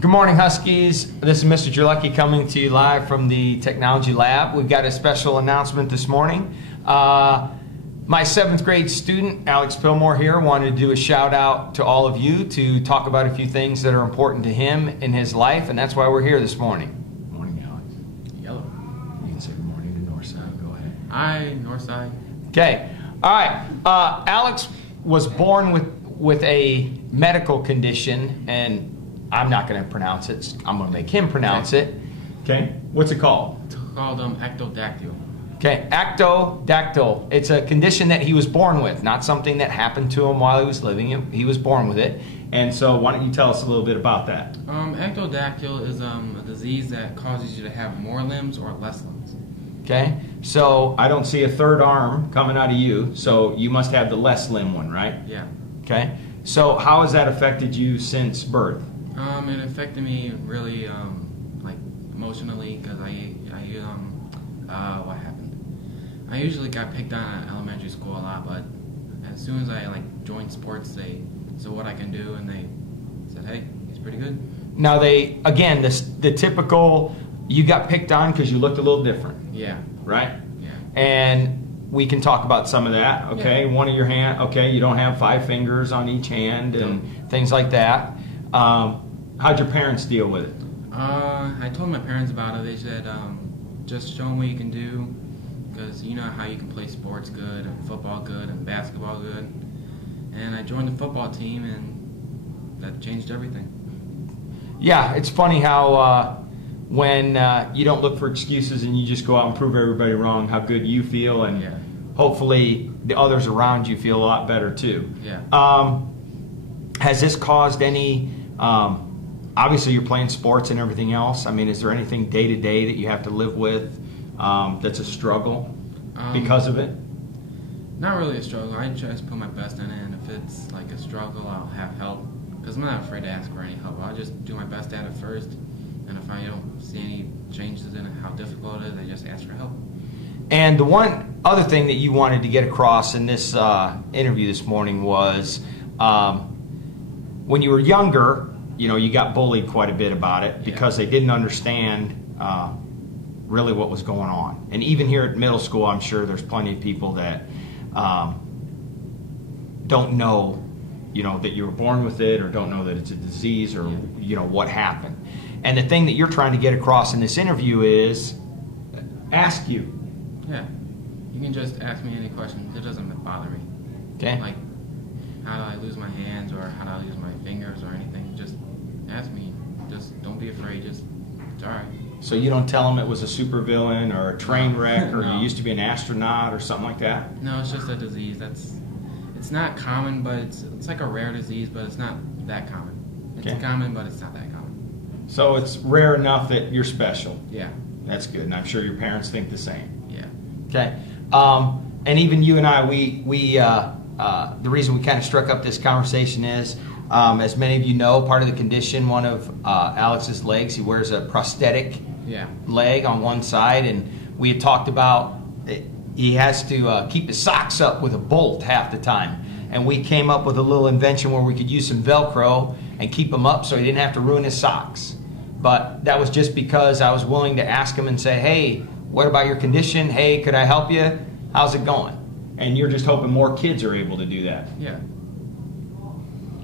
Good morning, Huskies. This is Mr. Jerlecki coming to you live from the Technology Lab. We've got a special announcement this morning. My 7th grade student, Alex Pilmore here, wanted to do a shout out to all of you to talk about a few things that are important to him in his life, and that's why we're here this morning. Good morning, Alex. Yellow. You can say good morning to Northside. Go ahead. Hi, Northside. Okay. All right. Alex was born with a medical condition, and I'm not going to pronounce it. I'm going to make him pronounce it. Okay. What's it called? It's called ectrodactyl. Okay, ectrodactyl. It's a condition that he was born with, not something that happened to him while he was living. He was born with it. And so why don't you tell us a little bit about that? Ectrodactyl is a disease that causes you to have more limbs or less limbs. Okay, so I don't see a third arm coming out of you, so you must have the less limb one, right? Yeah. Okay, so how has that affected you since birth? It affected me really, like emotionally, because what happened? I usually got picked on at elementary school a lot, but as soon as I joined sports, they saw what I can do, and they said, "Hey, he's pretty good." Now the typical, you got picked on because you looked a little different. Yeah. Right? Yeah. And we can talk about some of that. Okay, yeah. One of your hand. Okay, you don't have 5 fingers on each hand and things like that. How'd your parents deal with it? I told my parents about it. They said, just show them what you can do, because you know how you can play sports good, and football good, and basketball good. And I joined the football team, and that changed everything. Yeah, it's funny how when you don't look for excuses and you just go out and prove everybody wrong, how good you feel, and yeah. Hopefully the others around you feel a lot better too. Yeah. Has this caused any... obviously, you're playing sports and everything else. I mean, is there anything day to day that you have to live with that's a struggle because of it? Not really a struggle. I just put my best in it, and if it's like a struggle, I'll have help. Because I'm not afraid to ask for any help. I'll just do my best at it first, and if I don't see any changes in how difficult it is, I just ask for help. And the one other thing that you wanted to get across in this interview this morning was when you were younger, you got bullied quite a bit about it because they didn't understand really what was going on. And even here at middle school, I'm sure there's plenty of people that don't know, that you were born with it, or don't know that it's a disease, or what happened. And the thing that you're trying to get across in this interview is ask you. Yeah, you can just ask me any questions. It doesn't bother me. Okay. Like, how do I lose my hands, or how do I lose my fingers, or anything? Just ask me. Just don't be afraid. It's all right. So you don't tell them it was a supervillain or a train wreck, or no. You used to be an astronaut or something like that? No, it's just a disease. It's not common, but it's like a rare disease, but it's not that common. It's common, but it's not that common. So it's rare enough that you're special. Yeah. That's good, and I'm sure your parents think the same. Yeah. Okay. And even you and I, the reason we kind of struck up this conversation is, as many of you know, part of the condition, one of Alex's legs, he wears a prosthetic leg on one side, and we had talked about he has to keep his socks up with a bolt half the time. And we came up with a little invention where we could use some Velcro and keep them up so he didn't have to ruin his socks. But that was just because I was willing to ask him and say, hey, what about your condition? Hey, could I help you? How's it going? And you're just hoping more kids are able to do that. Yeah.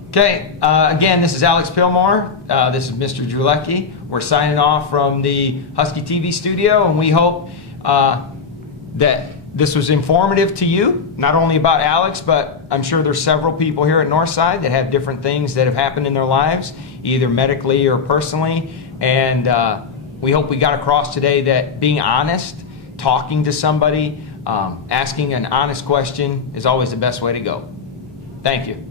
Okay, again, this is Alex Pilmore. This is Mr. Jerlecki. We're signing off from the Husky TV studio, and we hope that this was informative to you, not only about Alex, but I'm sure there's several people here at Northside that have different things that have happened in their lives, either medically or personally, and we hope we got across today that being honest, talking to somebody, asking an honest question is always the best way to go. Thank you.